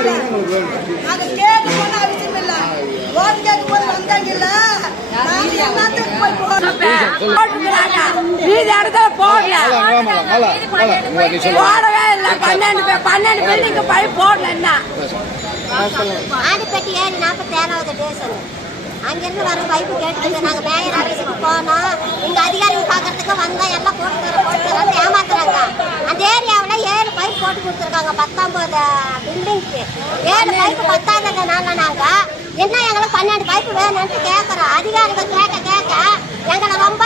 உங்களுக்கு வேணும் அது கேட்க போன அவசியம் இல்ல ஓட்டு கேட்க போது வந்தாங்க இல்ல நாங்க போடவே இல்லை. பன்னெண்டு பன்னெண்டு பில்டிங்கு போய் போடல என்ன? ஆடிப்பட்டி ஏறி நாற்பத்தி ஏழாவது ஸ்டேஷன் அங்கிருந்து வர பைப்பு கேட்டுக்கிட்டு நாங்கள் மேயர் ஆஃபீஸுக்கு போனோம். இங்கே அதிகாரிகள் பார்க்கறதுக்கு வந்தோம் எல்லாம் போட்டு தர போட்டு தரேன்னு ஏமாத்துறாங்க அந்த ஏரியாவில் ஏழு பைப் போட்டு கொடுத்துருக்காங்க பத்தொம்பது பில்டிங்க்கு ஏழு பைப்பு பத்தாததுனால நாங்கள் என்ன எங்களுக்கு பன்னெண்டு பைப்பு வேணும்னு கேட்குறோம் அதிகாரிகள் கேட்க கேட்க எங்களை ரொம்ப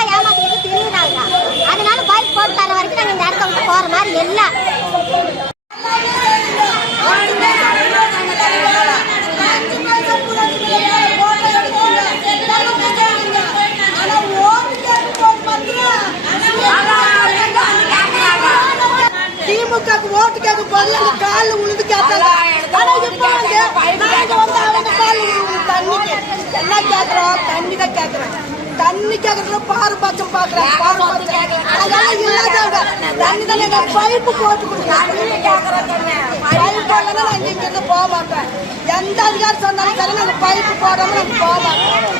திமுக ஓட்டு கேட்க போது அந்த காலில் விழுந்து கேட்டாங்க ஆனா இப்ப வந்து நாங்க வந்து அவங்க காலில் தண்ணிக்கு என்ன கேட்கறோம்? தண்ணி தான் கேட்கறோம். தண்ணி கேட்கறதுல பாரபட்சம் அதெல்லாம் இல்லாதவங்க. தண்ணி தானே எங்க பைப்பு போட்டு கொடுக்குறாங்க பைப் போடலன்னா நான் இங்க இருந்து போக மாட்டேன். எந்த அதிகாரம் சொன்னாலும் சரி நாங்க பைப்பு போடாம நாங்க போக மாட்டோம்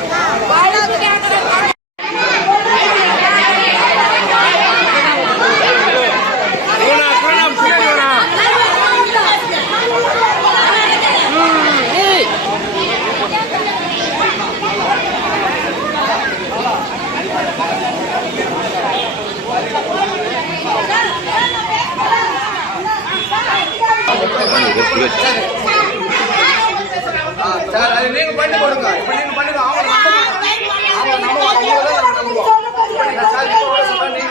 சார் அது நீங்க பண்ணி கொடுங்க. இப்ப நீங்க பண்ணுங்க அவங்க அவங்க நம்ம அவங்க சார் இப்போ கூட சொல்லுங்க